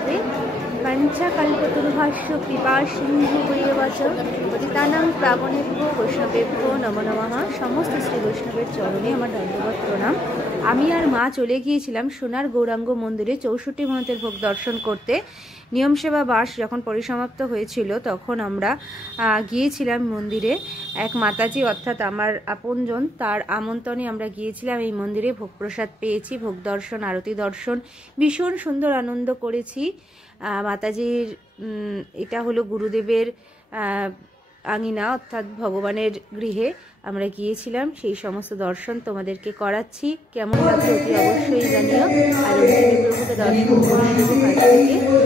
রাধে। পঞ্চকল্পতরুভাষ্য কৃপা সিন্ধু পরিবাচ পতিতানাং পাবনেভ্যো বৈষ্ণবেভ্যো নমো নমঃ। সমস্ত শ্রী বৈষ্ণবের চরণে আমার দণ্ডবত প্রণাম। আমি আর মা চলে গিয়েছিলাম সোনার গৌরাঙ্গ মন্দিরে 64 মন্ত্রের ভোগ দর্শন করতে। নিয়ম সেবা বাস যখন পরিসমাপ্ত হয়েছিল তখন আমরা গিয়েছিলাম মন্দিরে। এক মাতাজি অর্থাৎ আমার আপনজন, তার আমন্ত্রণে আমরা গিয়েছিলাম এই মন্দিরে। ভোগ প্রসাদ পেয়েছি, ভোগ দর্শন, আরতি দর্শন, ভীষণ সুন্দর আনন্দ করেছি। মাতাজির এটা হলো গুরুদেবের আঙিনা অর্থাৎ ভগবানের গৃহে আমরা গিয়েছিলাম। সেই সমস্ত দর্শন তোমাদেরকে করাচ্ছি, কেমন লাগছে অতি অবশ্যই জানিও। আর অন্তিম প্রভুকে দর্শন করে শুরু কাছ থেকে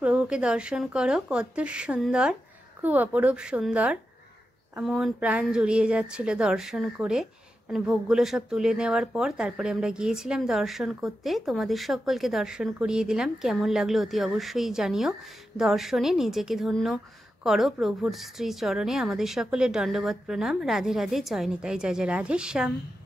প্রভুকে দর্শন করো, কত সুন্দর, খুব অপরূপ সুন্দর। এমন প্রাণ জুড়িয়ে যাচ্ছিল দর্শন করে। মানে ভোগগুলো সব তুলে নেওয়ার পর তারপরে আমরা গিয়েছিলাম দর্শন করতে। তোমাদের সকলকে দর্শন করিয়ে দিলাম। কেমন লাগলো অতি অবশ্যই জানিও। দর্শনে নিজেকে ধন্য করো প্রভুর শ্রী চরণে। আমাদের সকলের দণ্ডবত প্রণাম। রাধে রাধে, জয় নিতাই, জয় জয় রাধে শ্যাম।